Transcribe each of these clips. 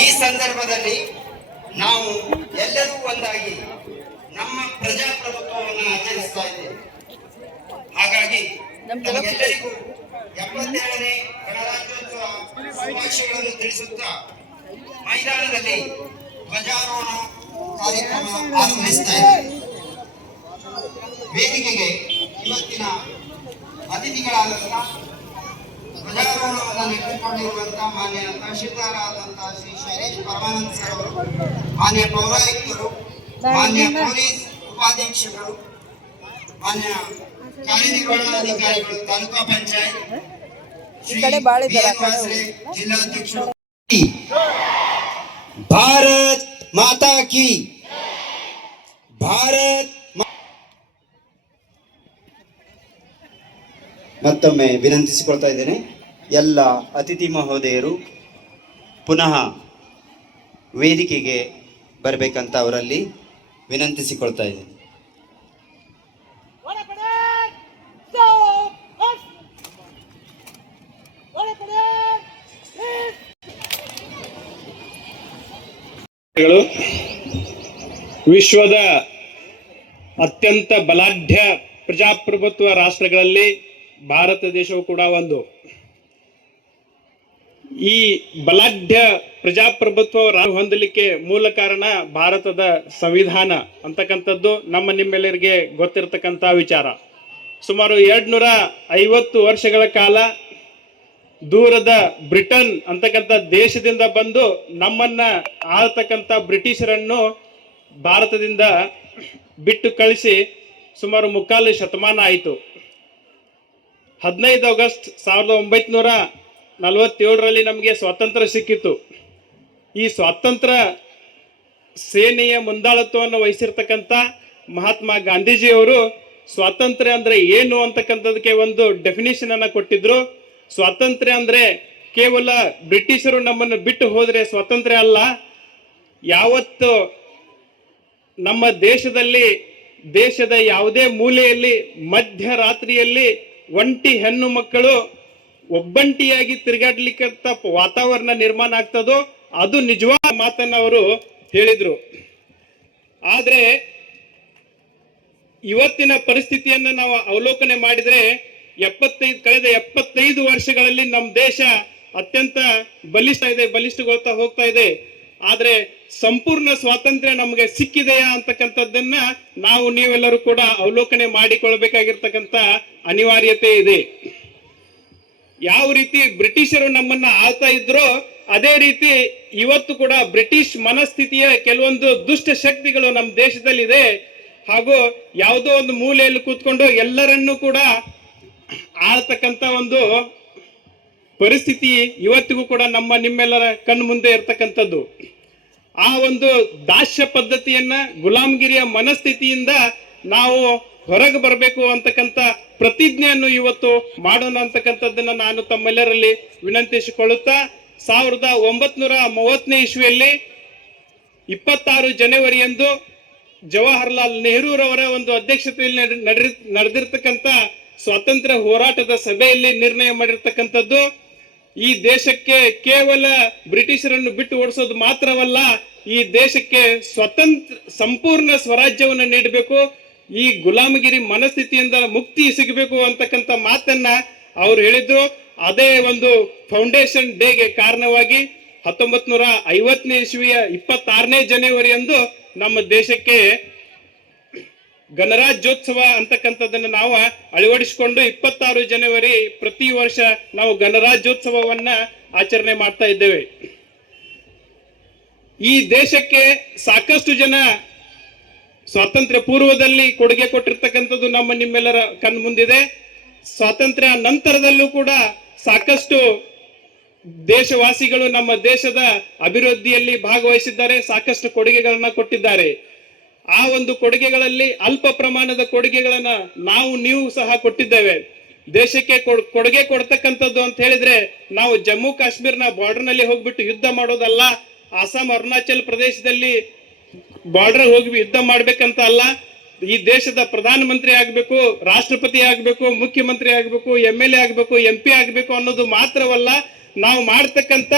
ಈ ಸಂದರ್ಭದಲ್ಲಿ ನಾವು ಎಲ್ಲರೂ ಒಂದಾಗಿ ನಮ್ಮ ಪ್ರಜಾಪ್ರಭುತ್ವವನ್ನು ಆಚರಿಸ್ತಾ ಇದ್ದೇವೆ. ಹಾಗಾಗಿ ನಮಗೆಲ್ಲರಿಗೂ ಎಪ್ಪತ್ತೇಳನೇ ಗಣರಾಜ್ಯೋತ್ಸವ ಶುಭಾಶಯಗಳನ್ನು ತಿಳಿಸುತ್ತಾ ಮೈದಾನದಲ್ಲಿ ಧ್ವಜಾರೋಹಣ ಕಾರ್ಯಕ್ರಮ ಆರಂಭಿಸ್ತಾ ಇದ್ದೇವೆ. ವೇದಿಕೆಗೆ ಇವತ್ತಿನ ಅತಿಥಿಗಳಾದಂತಹ ಧ್ವಜಾರೋಹಣವನ್ನು ನಡೆಸಿಕೊಂಡಿರುವಂತಹ ಮಾನ್ಯ ತಹಶೀಲ್ದಾರಾದಂತಹ ಶ್ರೀ ಶೈಲೇಶ್ ಪರಮಾನಂದ್ ಸರ್ ಅವರು ಮಾನ್ಯ ಪೌರಾಯುಕ್ತರು ಮಾನ್ಯ ಪೊಲೀಸ್ ಉಪಾಧೀಕ್ಷಕರು ಮಾನ್ಯ ಕಾರ್ಯನಿರ್ವಹಣಾಧಿಕಾರಿಗಳು ತಾಲೂಕಾ ಪಂಚಾಯತ್ ಶ್ರೀ ಜಿಲ್ಲಾಧ್ಯಕ್ಷರು. ಭಾರತ್ ಮಾತಾ ಕಿ. ಭಾರತ್ ಮತ್ತೊಮ್ಮೆ ವಿನಂತಿಸಿಕೊಳ್ತಾ ಇದ್ದೇನೆ. ಎಲ್ಲ ಅತಿಥಿ ಮಹೋದಯರು ಪುನಃ ವೇದಿಕೆಗೆ ಬರಬೇಕಂತ ಅವರಲ್ಲಿ ವಿನಂತಿಸಿಕೊಳ್ತಾ ಇದ್ದೀನಿ. ವಿಶ್ವದ ಅತ್ಯಂತ ಬಲಾಢ್ಯ ಪ್ರಜಾಪ್ರಭುತ್ವ ರಾಷ್ಟ್ರಗಳಲ್ಲಿ ಭಾರತ ದೇಶವು ಕೂಡ ಒಂದು. ಈ ಬಲಾಢ್ಯ ಪ್ರಜಾಪ್ರಭುತ್ವ ಹೊಂದಲಿಕ್ಕೆ ಮೂಲ ಕಾರಣ ಭಾರತದ ಸಂವಿಧಾನ ಅಂತಕ್ಕಂಥದ್ದು ನಮ್ಮ ನಿಮ್ಮೆಲ್ಲರಿಗೆ ಗೊತ್ತಿರತಕ್ಕಂಥ ವಿಚಾರ. ಸುಮಾರು ಎರಡ್ನೂರ ಐವತ್ತು ವರ್ಷಗಳ ಕಾಲ ದೂರದ ಬ್ರಿಟನ್ ಅಂತಕ್ಕಂಥ ದೇಶದಿಂದ ಬಂದು ನಮ್ಮನ್ನ ಆಳ್ತಕ್ಕಂಥ ಬ್ರಿಟಿಷರನ್ನು ಭಾರತದಿಂದ ಬಿಟ್ಟು ಕಳಿಸಿ ಸುಮಾರು ಮುಕ್ಕಾಲು ಶತಮಾನ ಆಯಿತು. ಹದಿನೈದು ಆಗಸ್ಟ್ ಸಾವಿರದ ಒಂಬೈನೂರ ನಲವತ್ತೇಳರಲ್ಲಿ ನಮಗೆ ಸ್ವಾತಂತ್ರ್ಯ ಸಿಕ್ಕಿತ್ತು. ಈ ಸ್ವಾತಂತ್ರ್ಯ ಸೇನೆಯ ಮುಂದಾಳತ್ವವನ್ನು ವಹಿಸಿರ್ತಕ್ಕಂಥ ಮಹಾತ್ಮ ಗಾಂಧೀಜಿಯವರು ಸ್ವಾತಂತ್ರ್ಯ ಅಂದರೆ ಏನು ಅಂತಕ್ಕಂಥದಕ್ಕೆ ಒಂದು ಡೆಫಿನೇಷನ್ ಅನ್ನು ಕೊಟ್ಟಿದ್ರು. ಸ್ವಾತಂತ್ರ್ಯ ಅಂದರೆ ಕೇವಲ ಬ್ರಿಟಿಷರು ನಮ್ಮನ್ನು ಬಿಟ್ಟು ಹೋದರೆ ಸ್ವಾತಂತ್ರ್ಯ ಅಲ್ಲ. ಯಾವತ್ತು ನಮ್ಮ ದೇಶದಲ್ಲಿ ದೇಶದ ಯಾವುದೇ ಮೂಲೆಯಲ್ಲಿ ಮಧ್ಯರಾತ್ರಿಯಲ್ಲಿ ಒಂಟಿ ಹೆಣ್ಣು ಮಕ್ಕಳು ಒಬ್ಬಂಟಿಯಾಗಿ ತಿರುಗಾಡ್ಲಿಕ್ಕಂತ ವಾತಾವರಣ ನಿರ್ಮಾಣ ಆಗ್ತದೋ, ಅದು ನಿಜವಾದ ಮಾತನ್ನ ಅವರು ಹೇಳಿದ್ರು. ಆದ್ರೆ, ಇವತ್ತಿನ ಪರಿಸ್ಥಿತಿಯನ್ನ ನಾವು ಅವಲೋಕನೆ ಮಾಡಿದ್ರೆ, ಎಪ್ಪತ್ತೈದು, ಕಳೆದ ಎಪ್ಪತ್ತೈದು ವರ್ಷಗಳಲ್ಲಿ ನಮ್ಮ ದೇಶ ಅತ್ಯಂತ ಬಲಿಷ್ಠ ಇದೆ, ಬಲಿಷ್ಠಗೊಳ್ತಾ ಹೋಗ್ತಾ ಇದೆ. ಆದ್ರೆ, ಸಂಪೂರ್ಣ ಸ್ವಾತಂತ್ರ್ಯ ನಮಗೆ ಸಿಕ್ಕಿದೆಯಾ ಅಂತಕ್ಕಂಥದ್ದನ್ನ ನಾವು ನೀವೆಲ್ಲರೂ ಕೂಡ ಅವಲೋಕನೆ ಮಾಡಿಕೊಳ್ಬೇಕಾಗಿರ್ತಕ್ಕಂಥ ಅನಿವಾರ್ಯತೆ ಇದೆ. ಯಾವ ರೀತಿ ಬ್ರಿಟಿಷರು ನಮ್ಮನ್ನ ಆಳ್ತಾ ಇದ್ರೋ ಅದೇ ರೀತಿ ಇವತ್ತು ಕೂಡ ಬ್ರಿಟಿಷ್ ಮನಸ್ಥಿತಿಯ ಕೆಲವೊಂದು ದುಷ್ಟ ಶಕ್ತಿಗಳು ನಮ್ಮ ದೇಶದಲ್ಲಿದೆ. ಹಾಗೂ ಯಾವುದೋ ಒಂದು ಮೂಲೆಯಲ್ಲಿ ಕೂತ್ಕೊಂಡು ಎಲ್ಲರನ್ನೂ ಕೂಡ ಆಳ್ತಕ್ಕಂತ ಒಂದು ಪರಿಸ್ಥಿತಿ ಇವತ್ತಿಗೂ ಕೂಡ ನಮ್ಮ ನಿಮ್ಮೆಲ್ಲರ ಕಣ್ಣು ಮುಂದೆ ಇರ್ತಕ್ಕಂಥದ್ದು. ಆ ಒಂದು ದಾಸ್ಯ ಪದ್ಧತಿಯನ್ನ ಗುಲಾಮಗಿರಿಯ ಮನಸ್ಥಿತಿಯಿಂದ ನಾವು ಹೊರಗೆ ಬರಬೇಕು ಅಂತಕ್ಕಂಥ ಪ್ರತಿಜ್ಞೆಯನ್ನು ಇವತ್ತು ಮಾಡೋಣ ಅಂತಕ್ಕಂಥದ್ದನ್ನ ನಾನು ತಮ್ಮೆಲ್ಲರಲ್ಲಿ ವಿನಂತಿಸಿಕೊಳ್ಳುತ್ತಾ, ಸಾವಿರದ ಒಂಬತ್ನೂರ ಮೂವತ್ತನೇ ಇಸ್ವಿಯಲ್ಲಿ ಇಪ್ಪತ್ತಾರು ಜನವರಿಯಂದು ಜವಾಹರ್ಲಾಲ್ ನೆಹರೂರವರ ಒಂದು ಅಧ್ಯಕ್ಷತೆಯಲ್ಲಿ ನಡೆ- ನಡೆರಿ- ನಡೆದಿರ್ತಕ್ಕಂಥ ಸ್ವಾತಂತ್ರ್ಯ ಹೋರಾಟದ ಸಭೆಯಲ್ಲಿ ನಿರ್ಣಯ ಮಾಡಿರ್ತಕ್ಕಂಥದ್ದು. ಈ ದೇಶಕ್ಕೆ ಕೇವಲ ಬ್ರಿಟಿಷರನ್ನು ಬಿಟ್ಟು ಓಡಿಸೋದು ಮಾತ್ರವಲ್ಲ, ಈ ದೇಶಕ್ಕೆ ಸ್ವತಂತ್ರ, ಸಂಪೂರ್ಣ ಸ್ವರಾಜ್ಯವನ್ನು ನೀಡಬೇಕು. ಈ ಗುಲಾಮಗಿರಿ ಮನಸ್ಥಿತಿಯಿಂದ ಮುಕ್ತಿ ಸಿಗಬೇಕು ಅಂತಕ್ಕಂಥ ಮಾತನ್ನ ಅವ್ರು ಹೇಳಿದ್ರು. ಅದೇ ಒಂದು ಫೌಂಡೇಶನ್ ಡೇಗೆ ಕಾರಣವಾಗಿ ಹತ್ತೊಂಬತ್ ನೂರ ಐವತ್ತನೇ ಇಸ್ವಿಯ ಇಪ್ಪತ್ತಾರನೇ ಜನವರಿ ಅಂದು ನಮ್ಮ ದೇಶಕ್ಕೆ ಗಣರಾಜ್ಯೋತ್ಸವ ಅಂತಕ್ಕಂಥದ್ದನ್ನ ನಾವು ಅಳವಡಿಸಿಕೊಂಡು ಇಪ್ಪತ್ತಾರು ಜನವರಿ ಪ್ರತಿ ವರ್ಷ ನಾವು ಗಣರಾಜ್ಯೋತ್ಸವವನ್ನ ಆಚರಣೆ ಮಾಡ್ತಾ ಇದ್ದೇವೆ. ಈ ದೇಶಕ್ಕೆ ಸಾಕಷ್ಟು ಜನ ಸ್ವಾತಂತ್ರ್ಯ ಪೂರ್ವದಲ್ಲಿ ಕೊಡುಗೆ ಕೊಟ್ಟಿರ್ತಕ್ಕಂಥದ್ದು ನಮ್ಮ ನಿಮ್ಮೆಲ್ಲರ ಕಣ್ಮುಂದಿದೆ. ಸ್ವಾತಂತ್ರ್ಯ ನಂತರದಲ್ಲೂ ಕೂಡ ಸಾಕಷ್ಟು ದೇಶವಾಸಿಗಳು ನಮ್ಮ ದೇಶದ ಅಭಿವೃದ್ಧಿಯಲ್ಲಿ ಭಾಗವಹಿಸಿದ್ದಾರೆ, ಸಾಕಷ್ಟು ಕೊಡುಗೆಗಳನ್ನ ಕೊಟ್ಟಿದ್ದಾರೆ. ಆ ಒಂದು ಕೊಡುಗೆಗಳಲ್ಲಿ ಅಲ್ಪ ಪ್ರಮಾಣದ ಕೊಡುಗೆಗಳನ್ನ ನಾವು, ನೀವು ಸಹ ಕೊಟ್ಟಿದ್ದೇವೆ. ದೇಶಕ್ಕೆ ಕೊಡ್- ಕೊಡುಗೆ ಕೊಡ್ತಕ್ಕಂಥದ್ದು ಅಂತ ಹೇಳಿದ್ರೆ ನಾವು ಜಮ್ಮು ಕಾಶ್ಮೀರ್ನ ಬಾರ್ಡರ್ನಲ್ಲಿ ಹೋಗ್ಬಿಟ್ಟು ಯುದ್ಧ ಮಾಡೋದಲ್ಲ, ಅಸ್ಸಾಂ, ಅರುಣಾಚಲ್ ಪ್ರದೇಶದಲ್ಲಿ ಬಾರ್ಡರ್ ಹೋಗಿ ಯುದ್ಧ ಮಾಡ್ಬೇಕಂತ ಅಲ್ಲ, ಈ ದೇಶದ ಪ್ರಧಾನ ಮಂತ್ರಿ ಆಗ್ಬೇಕು, ರಾಷ್ಟ್ರಪತಿ ಆಗ್ಬೇಕು, ಮುಖ್ಯಮಂತ್ರಿ ಆಗ್ಬೇಕು, ಎಂ ಎಲ್ ಎ ಆಗ್ಬೇಕು, ಎಂ ಪಿ ಆಗ್ಬೇಕು ಅನ್ನೋದು ಮಾತ್ರವಲ್ಲ, ನಾವು ಮಾಡ್ತಕ್ಕಂತ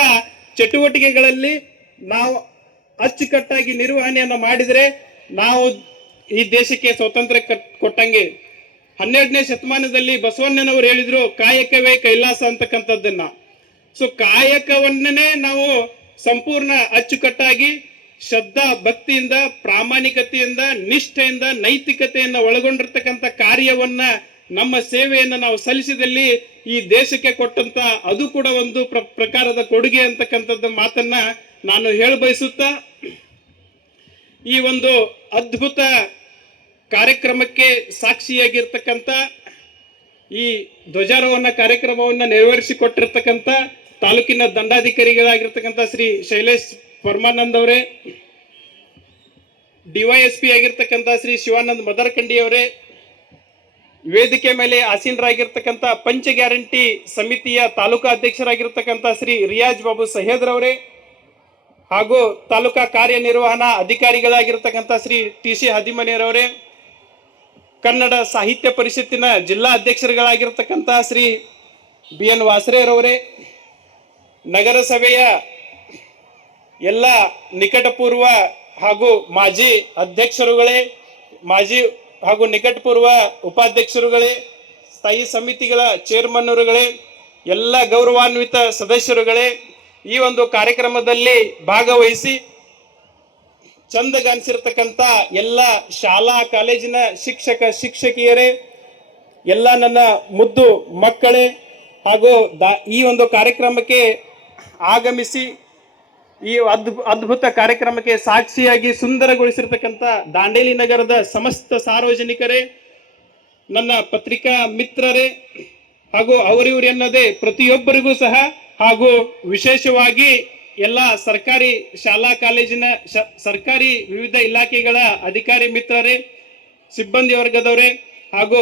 ಚಟುವಟಿಕೆಗಳಲ್ಲಿ ನಾವು ಅಚ್ಚುಕಟ್ಟಾಗಿ ನಿರ್ವಹಣೆಯನ್ನು ಮಾಡಿದರೆ ನಾವು ಈ ದೇಶಕ್ಕೆ ಸ್ವಾತಂತ್ರ್ಯ ಕಟ್- ಕೊಟ್ಟಂಗೆ. ಹನ್ನೆರಡನೇ ಶತಮಾನದಲ್ಲಿ ಬಸವಣ್ಣನವರು ಹೇಳಿದ್ರು, ಕಾಯಕವೇ ಕೈಲಾಸ ಅಂತಕ್ಕಂಥದ್ದನ್ನ. ಸೊ, ಕಾಯಕವನ್ನೇ ನಾವು ಸಂಪೂರ್ಣ ಅಚ್ಚುಕಟ್ಟಾಗಿ ಶ್ರದ್ಧಾ, ಭಕ್ತಿಯಿಂದ, ಪ್ರಾಮಾಣಿಕತೆಯಿಂದ, ನಿಷ್ಠೆಯಿಂದ ನೈತಿಕತೆಯನ್ನು ಒಳಗೊಂಡಿರ್ತಕ್ಕಂಥ ಕಾರ್ಯವನ್ನ ನಮ್ಮ ಸೇವೆಯನ್ನು ನಾವು ಸಲ್ಲಿಸಿದಲ್ಲಿ ಈ ದೇಶಕ್ಕೆ ಕೊಟ್ಟಂತ ಅದು ಕೂಡ ಒಂದು ಪ್ರ- ಪ್ರಕಾರದ ಕೊಡುಗೆ ಅಂತಕ್ಕಂಥದ್ದು ಮಾತನ್ನ ನಾನು ಹೇಳ ಬಯಸುತ್ತಾ, ಈ ಒಂದು ಅದ್ಭುತ ಕಾರ್ಯಕ್ರಮಕ್ಕೆ ಸಾಕ್ಷಿಯಾಗಿರ್ತಕ್ಕಂಥ ಈ ಧ್ವಜಾರೋಹಣ ಕಾರ್ಯಕ್ರಮವನ್ನು ನೆರವೇರಿಸಿಕೊಟ್ಟಿರ್ತಕ್ಕಂಥ ತಾಲೂಕಿನ ದಂಡಾಧಿಕಾರಿಗಳಾಗಿರ್ತಕ್ಕಂಥ ಶ್ರೀ ಶೈಲೇಶ್ ಪರಮಾನಂದ್ ಅವರೇ ಡಿವೈಎಸ್ಪಿ ಆಗಿರ್ತಕ್ಕಂಥ ಶ್ರೀ ಶಿವಾನಂದ್ ಮದರಕಂಡಿ ಅವರೇ, ವೇದಿಕೆ ಮೇಲೆ ಆಸೀನರಾಗಿರ್ತಕ್ಕಂಥ ಪಂಚ ಗ್ಯಾರಂಟಿ ಸಮಿತಿಯ ತಾಲೂಕಾ ಅಧ್ಯಕ್ಷರಾಗಿರ್ತಕ್ಕಂಥ ಶ್ರೀ ರಿಯಾಜ್ ಬಾಬು ಸಹೇದ್ರವರೇ ಹಾಗೂ ತಾಲೂಕಾ ಕಾರ್ಯನಿರ್ವಹಣಾ ಅಧಿಕಾರಿಗಳಾಗಿರ್ತಕ್ಕಂಥ ಶ್ರೀ ಟಿ ಸಿ ಹದಿಮನಿಯರವರೇ ಕನ್ನಡ ಸಾಹಿತ್ಯ ಪರಿಷತ್ತಿನ ಜಿಲ್ಲಾ ಅಧ್ಯಕ್ಷರುಗಳಾಗಿರ್ತಕ್ಕಂಥ ಶ್ರೀ ಬಿ ಎನ್ ವಾಸರೆಯರವರೇ ನಗರಸಭೆಯ ಎಲ್ಲ ನಿಕಟಪೂರ್ವ ಹಾಗೂ ಮಾಜಿ ಅಧ್ಯಕ್ಷರುಗಳೇ, ಮಾಜಿ ಹಾಗೂ ನಿಕಟಪೂರ್ವ ಉಪಾಧ್ಯಕ್ಷರುಗಳೇ, ಸ್ಥಾಯಿ ಸಮಿತಿಗಳ ಚೇರ್ಮನ್ನರುಗಳೇ, ಎಲ್ಲ ಗೌರವಾನ್ವಿತ ಸದಸ್ಯರುಗಳೇ ಈ ಒಂದು ಕಾರ್ಯಕ್ರಮದಲ್ಲಿ ಭಾಗವಹಿಸಿ ಚಂದಗನ್ಸಿರ್ತಕ್ಕಂಥ ಎಲ್ಲ ಶಾಲಾ, ಕಾಲೇಜಿನ ಶಿಕ್ಷಕ, ಶಿಕ್ಷಕಿಯರೇ, ಎಲ್ಲ ನನ್ನ ಮುದ್ದು ಮಕ್ಕಳೇ ಹಾಗೂ ಈ ಒಂದು ಕಾರ್ಯಕ್ರಮಕ್ಕೆ ಆಗಮಿಸಿ ಈ ಅದ್ಭು ಅದ್ಭುತ ಕಾರ್ಯಕ್ರಮಕ್ಕೆ ಸಾಕ್ಷಿಯಾಗಿ ಸುಂದರಗೊಳಿಸಿರ್ತಕ್ಕಂಥ ದಾಂಡೇಲಿ ನಗರದ ಸಮಸ್ತ ಸಾರ್ವಜನಿಕರೇ, ನನ್ನ ಪತ್ರಿಕಾ ಮಿತ್ರರೇ ಹಾಗೂ ಅವರಿವರು ಎನ್ನದೇ ಪ್ರತಿಯೊಬ್ಬರಿಗೂ ಸಹ ಹಾಗೂ ವಿಶೇಷವಾಗಿ ಎಲ್ಲ ಸರ್ಕಾರಿ ಶಾಲಾ ಕಾಲೇಜಿನ ಸರ್ಕಾರಿ ವಿವಿಧ ಇಲಾಖೆಗಳ ಅಧಿಕಾರಿ ಮಿತ್ರರೇ, ಸಿಬ್ಬಂದಿ ವರ್ಗದವರೇ ಹಾಗೂ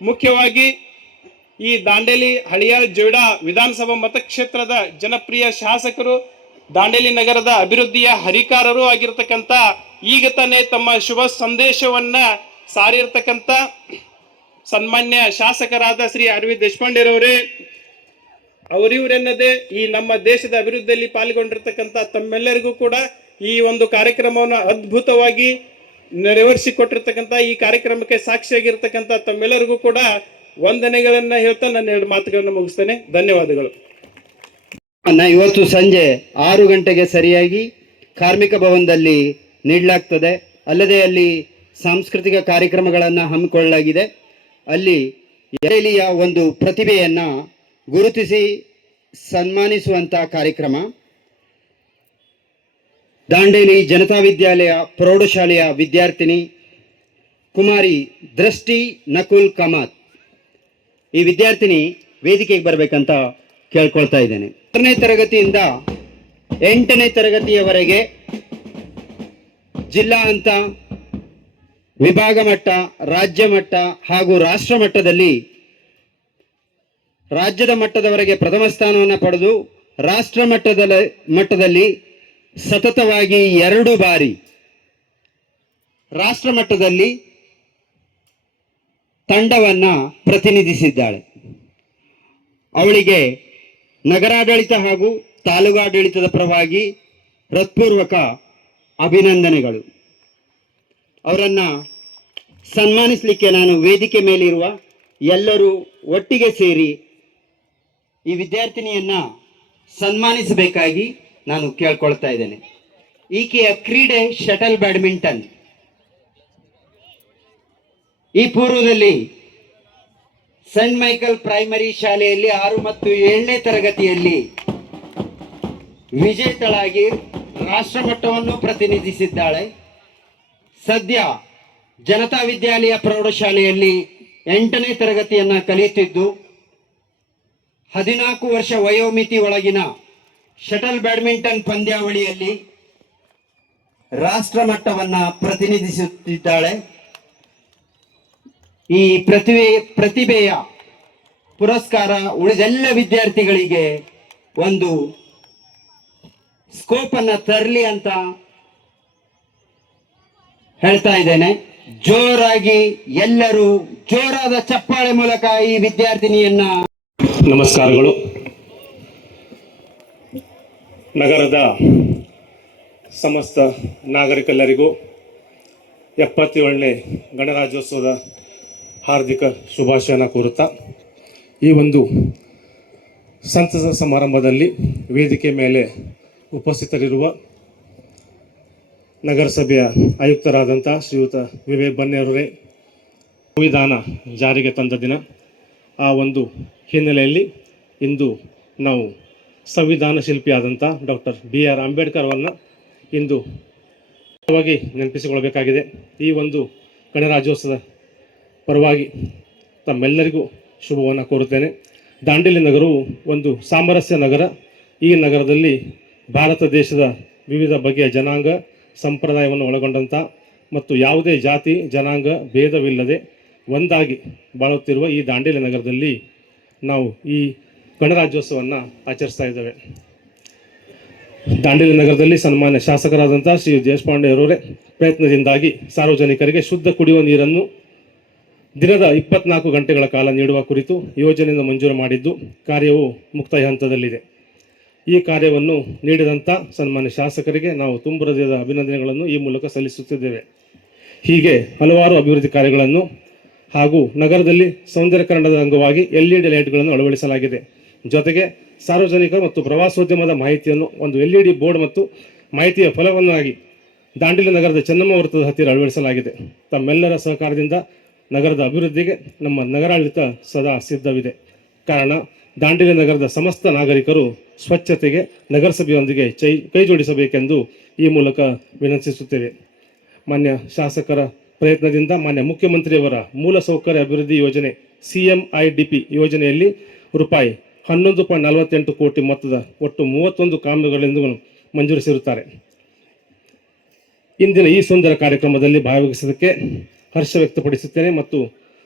ಮುಖ್ಯವಾಗಿ ಈ ದಾಂಡೇಲಿ ಹಳಿಯಾಳ್ ಜೋಡ ವಿಧಾನಸಭಾ ಮತಕ್ಷೇತ್ರದ ಜನಪ್ರಿಯ ಶಾಸಕರು ದಾಂಡೇಲಿ ನಗರದ ಅಭಿವೃದ್ಧಿಯ ಹರಿಕಾರರು ಆಗಿರ್ತಕ್ಕಂಥ, ಈಗ ತಾನೇ ತಮ್ಮ ಶುಭ ಸಂದೇಶವನ್ನ ಸಾರಿರ್ತಕ್ಕಂಥ ಸನ್ಮಾನ್ಯ ಶಾಸಕರಾದ ಶ್ರೀ ಅರವಿಂದ್ ದೇಶಪಾಂಡೆರವರೇ ಅವರಿವರೆನ್ನದೇ ಈ ನಮ್ಮ ದೇಶದ ಅಭಿವೃದ್ಧಿಯಲ್ಲಿ ಪಾಲ್ಗೊಂಡಿರ್ತಕ್ಕಂಥ ತಮ್ಮೆಲ್ಲರಿಗೂ ಕೂಡ ಈ ಒಂದು ಕಾರ್ಯಕ್ರಮವನ್ನು ಅದ್ಭುತವಾಗಿ ನೆರವೇರಿಸಿಕೊಟ್ಟಿರ್ತಕ್ಕಂಥ, ಈ ಕಾರ್ಯಕ್ರಮಕ್ಕೆ ಸಾಕ್ಷಿಯಾಗಿರ್ತಕ್ಕಂಥ ತಮ್ಮೆಲ್ಲರಿಗೂ ಕೂಡ ವಂದನೆಗಳನ್ನು ಹೇಳ್ತಾ ನನ್ನ ಎರಡು ಮಾತುಗಳನ್ನು ಮುಗಿಸ್ತೇನೆ. ಧನ್ಯವಾದಗಳು. ಇವತ್ತು ಸಂಜೆ ಆರು ಗಂಟೆಗೆ ಸರಿಯಾಗಿ ಕಾರ್ಮಿಕ ಭವನದಲ್ಲಿ ನೀಡಲಾಗ್ತದೆ. ಅಲ್ಲದೆ ಅಲ್ಲಿ ಸಾಂಸ್ಕೃತಿಕ ಕಾರ್ಯಕ್ರಮಗಳನ್ನು ಹಮ್ಮಿಕೊಳ್ಳಲಾಗಿದೆ. ಅಲ್ಲಿ ಎಲೆಲಿಯ ಒಂದು ಪ್ರತಿಭೆಯನ್ನ ಗುರುತಿಸಿ ಸನ್ಮಾನಿಸುವಂಥ ಕಾರ್ಯಕ್ರಮ. ದಾಂಡೇಲಿ ಜನತಾ ವಿದ್ಯಾಲಯ ಪ್ರೌಢಶಾಲೆಯ ವಿದ್ಯಾರ್ಥಿನಿ ಕುಮಾರಿ ದೃಷ್ಟಿ ನಕುಲ್ ಕಮಾತ್. ಈ ವಿದ್ಯಾರ್ಥಿನಿ ವೇದಿಕೆಗೆ ಬರಬೇಕಂತ ಕೇಳ್ಕೊಳ್ತಾ ಇದ್ದೇನೆ. ಆರನೇ ತರಗತಿಯಿಂದ ಎಂಟನೇ ತರಗತಿಯವರೆಗೆ ಜಿಲ್ಲಾ ಹಂತ ವಿಭಾಗ ಮಟ್ಟ, ರಾಜ್ಯ ಮಟ್ಟ ಹಾಗೂ ರಾಷ್ಟ್ರ ಮಟ್ಟದಲ್ಲಿ ರಾಜ್ಯದ ಮಟ್ಟದವರೆಗೆ ಪ್ರಥಮ ಸ್ಥಾನವನ್ನು ಪಡೆದು ರಾಷ್ಟ್ರ ಮಟ್ಟದ ಮಟ್ಟದಲ್ಲಿ ಸತತವಾಗಿ ಎರಡು ಬಾರಿ ರಾಷ್ಟ್ರ ಮಟ್ಟದಲ್ಲಿ ತಂಡವನ್ನ ಪ್ರತಿನಿಧಿಸಿದ್ದಾಳೆ. ಅವಳಿಗೆ ನಗರಾಡಳಿತ ಹಾಗೂ ತಾಲೂಕಾಡಳಿತದ ಪರವಾಗಿ ಹೃತ್ಪೂರ್ವಕ ಅಭಿನಂದನೆಗಳು. ಅವರನ್ನು ಸನ್ಮಾನಿಸಲಿಕ್ಕೆ ನಾನು ವೇದಿಕೆ ಮೇಲಿರುವ ಎಲ್ಲರೂ ಒಟ್ಟಿಗೆ ಸೇರಿ ಈ ವಿದ್ಯಾರ್ಥಿನಿಯನ್ನು ಸನ್ಮಾನಿಸಬೇಕಾಗಿ ನಾನು ಕೇಳ್ಕೊಳ್ತಾ ಇದ್ದೇನೆ. ಈಕೆಯ ಕ್ರೀಡೆ ಶಟಲ್ ಬ್ಯಾಡ್ಮಿಂಟನ್. ಈ ಪೂರ್ವದಲ್ಲಿ ಸೆಂಟ್ ಮೈಕಲ್ ಪ್ರೈಮರಿ ಶಾಲೆಯಲ್ಲಿ ಆರು ಮತ್ತು ಏಳನೇ ತರಗತಿಯಲ್ಲಿ ವಿಜೇತಳಾಗಿ ರಾಷ್ಟ್ರ ಮಟ್ಟವನ್ನು ಪ್ರತಿನಿಧಿಸಿದ್ದಾಳೆ. ಸದ್ಯ ಜನತಾ ವಿದ್ಯಾಲಯ ಪ್ರೌಢಶಾಲೆಯಲ್ಲಿ ಎಂಟನೇ ತರಗತಿಯನ್ನ ಕಲಿಯುತ್ತಿದ್ದು, ಹದಿನಾಲ್ಕು ವರ್ಷ ವಯೋಮಿತಿ ಒಳಗಿನ ಶಟಲ್ ಬ್ಯಾಡ್ಮಿಂಟನ್ ಪಂದ್ಯಾವಳಿಯಲ್ಲಿ ರಾಷ್ಟ್ರ ಮಟ್ಟವನ್ನ ಪ್ರತಿನಿಧಿಸುತ್ತಿದ್ದಾಳೆ. ಈ ಪ್ರತಿಭೆ, ಪ್ರತಿಭೆಯ ಪುರಸ್ಕಾರ ಉಳಿದೆಲ್ಲ ವಿದ್ಯಾರ್ಥಿಗಳಿಗೆ ಒಂದು ಸ್ಕೋಪ್ ಅನ್ನ ತರಲಿ ಅಂತ ಹೇಳ್ತಾ ಇದ್ದೇನೆ. ಜೋರಾಗಿ ಎಲ್ಲರೂ ಜೋರಾದ ಚಪ್ಪಾಳೆ ಮೂಲಕ ಈ ವಿದ್ಯಾರ್ಥಿನಿಯನ್ನ ನಮಸ್ಕಾರಗಳು. ನಗರದ ಸಮಸ್ತ ನಾಗರಿಕರೆಲ್ಲರಿಗೂ ಎಪ್ಪತ್ತೇಳನೇ ಗಣರಾಜ್ಯೋತ್ಸವದ ಹಾರ್ದಿಕ ಶುಭಾಶಯನ ಕೋರುತ್ತಾ ಈ ಒಂದು ಸಂತಸ ಸಮಾರಂಭದಲ್ಲಿ ವೇದಿಕೆ ಮೇಲೆ ಉಪಸ್ಥಿತರಿರುವ ನಗರಸಭೆಯ ಆಯುಕ್ತರಾದಂಥ ಶ್ರೀಯುತ ವಿವೇಕ್ ಬನ್ನೇರವರೇ, ಸಂವಿಧಾನ ಜಾರಿಗೆ ತಂದ ದಿನ. ಆ ಒಂದು ಹಿನ್ನೆಲೆಯಲ್ಲಿ ಇಂದು ನಾವು ಸಂವಿಧಾನ ಶಿಲ್ಪಿಯಾದಂಥ ಡಾಕ್ಟರ್ ಬಿ ಆರ್ ಅಂಬೇಡ್ಕರ್ ಅವರನ್ನು ಇಂದು ನೆನಪಿಸಿಕೊಳ್ಬೇಕಾಗಿದೆ. ಈ ಒಂದು ಗಣರಾಜ್ಯೋತ್ಸವದ ಪರವಾಗಿ ತಮ್ಮೆಲ್ಲರಿಗೂ ಶುಭವನ್ನು ಕೋರುತ್ತೇನೆ. ದಾಂಡೇಲಿ ನಗರವು ಒಂದು ಸಾಮರಸ್ಯ ನಗರ. ಈ ನಗರದಲ್ಲಿ ಭಾರತ ದೇಶದ ವಿವಿಧ ಬಗೆಯ ಜನಾಂಗ ಸಂಪ್ರದಾಯವನ್ನು ಒಳಗೊಂಡಂಥ ಮತ್ತು ಯಾವುದೇ ಜಾತಿ, ಜನಾಂಗ ಭೇದವಿಲ್ಲದೆ ಒಂದಾಗಿ ಬಾಳುತ್ತಿರುವ ಈ ದಾಂಡೇಲಿ ನಗರದಲ್ಲಿ ನಾವು ಈ ಗಣರಾಜ್ಯೋತ್ಸವವನ್ನು ಆಚರಿಸ್ತಾ ಇದ್ದೇವೆ. ದಾಂಡೇಲಿ ನಗರದಲ್ಲಿ ಸನ್ಮಾನ್ಯ ಶಾಸಕರಾದಂಥ ಶ್ರೀ ದೇಶಪಾಂಡೆ ಅವರವರೇ ಪ್ರಯತ್ನದಿಂದಾಗಿ ಸಾರ್ವಜನಿಕರಿಗೆ ಶುದ್ಧ ಕುಡಿಯುವ ನೀರನ್ನು ದಿನದ ಇಪ್ಪತ್ನಾಲ್ಕು ಗಂಟೆಗಳ ಕಾಲ ನೀಡುವ ಕುರಿತು ಯೋಜನೆಯನ್ನು ಮಂಜೂರು ಮಾಡಿದ್ದು ಕಾರ್ಯವು ಮುಕ್ತಾಯ ಹಂತದಲ್ಲಿದೆ. ಈ ಕಾರ್ಯವನ್ನು ನೀಡಿದಂಥ ಸನ್ಮಾನ್ಯ ಶಾಸಕರಿಗೆ ನಾವು ತುಂಬ ಹೃದಯದ ಅಭಿನಂದನೆಗಳನ್ನು ಈ ಮೂಲಕ ಸಲ್ಲಿಸುತ್ತಿದ್ದೇವೆ. ಹೀಗೆ ಹಲವಾರು ಅಭಿವೃದ್ಧಿ ಕಾರ್ಯಗಳನ್ನು ಹಾಗೂ ನಗರದಲ್ಲಿ ಸೌಂದರ್ಯಕರಣದ ಅಂಗವಾಗಿ ಎಲ್ ಇ ಡಿ ಲೈಟ್ಗಳನ್ನು ಅಳವಡಿಸಲಾಗಿದೆ. ಜೊತೆಗೆ ಸಾರ್ವಜನಿಕ ಮತ್ತು ಪ್ರವಾಸೋದ್ಯಮದ ಮಾಹಿತಿಯನ್ನು ಒಂದು ಎಲ್ ಇ ಡಿ ಬೋರ್ಡ್ ಮತ್ತು ಮಾಹಿತಿಯ ಫಲವನ್ನಾಗಿ ದಾಂಡೇಲಿ ನಗರದ ಚೆನ್ನಮ್ಮ ವೃತ್ತದ ಹತ್ತಿರ ಅಳವಡಿಸಲಾಗಿದೆ. ತಮ್ಮೆಲ್ಲರ ಸಹಕಾರದಿಂದ ನಗರದ ಅಭಿವೃದ್ಧಿಗೆ ನಮ್ಮ ನಗರಾಡಳಿತ ಸದಾ ಸಿದ್ಧವಿದೆ. ಕಾರಣ, ದಾಂಡೇಲಿ ನಗರದ ಸಮಸ್ತ ನಾಗರಿಕರು ಸ್ವಚ್ಛತೆಗೆ ನಗರಸಭೆಯೊಂದಿಗೆ ಚೈ, ಕೈ ಜೋಡಿಸಬೇಕೆಂದು ಈ ಮೂಲಕ ವಿನಂತಿಸುತ್ತೇವೆ. ಮಾನ್ಯ ಶಾಸಕರ ಪ್ರಯತ್ನದಿಂದ ಮಾನ್ಯ ಮುಖ್ಯಮಂತ್ರಿಯವರ ಮೂಲಸೌಕರ್ಯ ಅಭಿವೃದ್ಧಿ ಯೋಜನೆ C M I D P ಯೋಜನೆಯಲ್ಲಿ ರೂಪಾಯಿ ಹನ್ನೊಂದು ಪಾಯಿಂಟ್ ನಲವತ್ತೆಂಟು ಕೋಟಿ ಮೊತ್ತದ ಒಟ್ಟು ಮೂವತ್ತೊಂದು ಕಾಮಗಳೆಂದು ಮಂಜೂರಿಸಿರುತ್ತಾರೆ. ಇಂದಿನ ಈ ಸುಂದರ ಕಾರ್ಯಕ್ರಮದಲ್ಲಿ ಭಾಗವಹಿಸೋದಕ್ಕೆ ಹರ್ಷ ವ್ಯಕ್ತಪಡಿಸುತ್ತೇನೆ ಮತ್ತು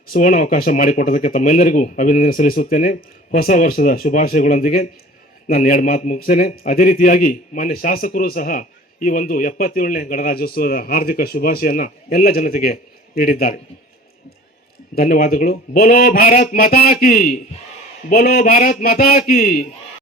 ಸುವರ್ಣ ಅವಕಾಶ ಮಾಡಿಕೊಟ್ಟದಕ್ಕೆ ತಮ್ಮೆಲ್ಲರಿಗೂ ಅಭಿನಂದನೆ ಸಲ್ಲಿಸುತ್ತೇನೆ. ಹೊಸ ವರ್ಷದ ಶುಭಾಶಯಗಳೊಂದಿಗೆ ನಾನು ಎರಡು ಮಾತು ಮುಗಿಸ್ತೇನೆ. ಅದೇ ರೀತಿಯಾಗಿ ಮಾನ್ಯ ಶಾಸಕರು ಸಹ ಈ ಒಂದು ಎಪ್ಪತ್ತೇಳನೇ ಗಣರಾಜ್ಯೋತ್ಸವದ ಹಾರ್ದಿಕ ಶುಭಾಶಯನ್ನ ಎಲ್ಲ ಜನತೆಗೆ ನೀಡಿದ್ದಾರೆ. ಧನ್ಯವಾದಗಳು. ಬೋಲೋ ಭಾರತ್ ಮತಾಕಿ ಬೋಲೋ ಭಾರತ್ ಮಾತಾ ಕಿ!